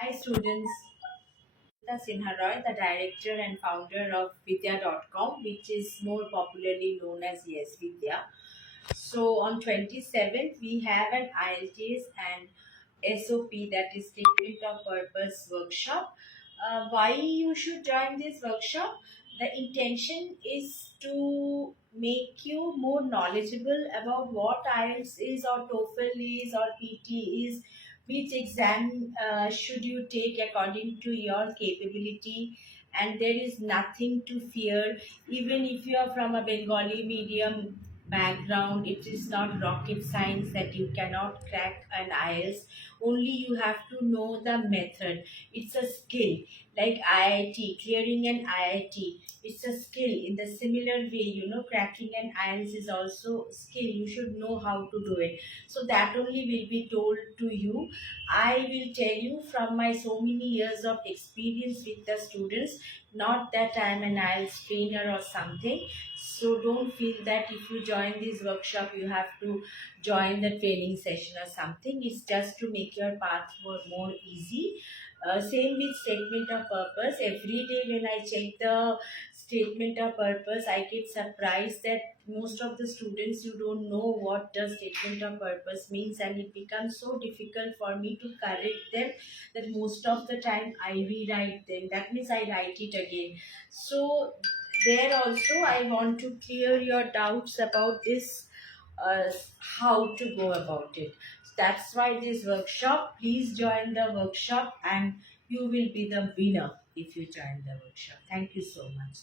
Hi students, Ajanta Sinha Roy, the director and founder of Vidya.com, which is more popularly known as YesVidya. So on 27th, we have an IELTS and SOP, that is Statement of Purpose workshop. Why you should join this workshop? The intention is to make you more knowledgeable about what IELTS is or TOEFL is or PT is, which exam should you take according to your capability, and there is nothing to fear. Even if you are from a Bengali medium background, it is not rocket science that you cannot crack an IELTS. Only you have to know the method. It's a skill, like IIT, clearing an IIT. It's a skill in the similar way, cracking an IELTS is also skill. You should know how to do it. So that only will be told to you. I will tell you from my so many years of experience with the students, not that I am an IELTS trainer or something. So don't feel that if you join this workshop, you have to join the training session or something. It's just to make your path more easy. Same with statement of purpose. Every day when I check the statement of purpose, I get surprised that most of the students, you don't know what the statement of purpose means, and it becomes so difficult for me to correct them that most of the time I rewrite them. That means I write it again. So there also I want to clear your doubts about this, uh, how to go about it. That's why this workshop, please join the workshop and you will be the winner if you join the workshop. Thank you so much.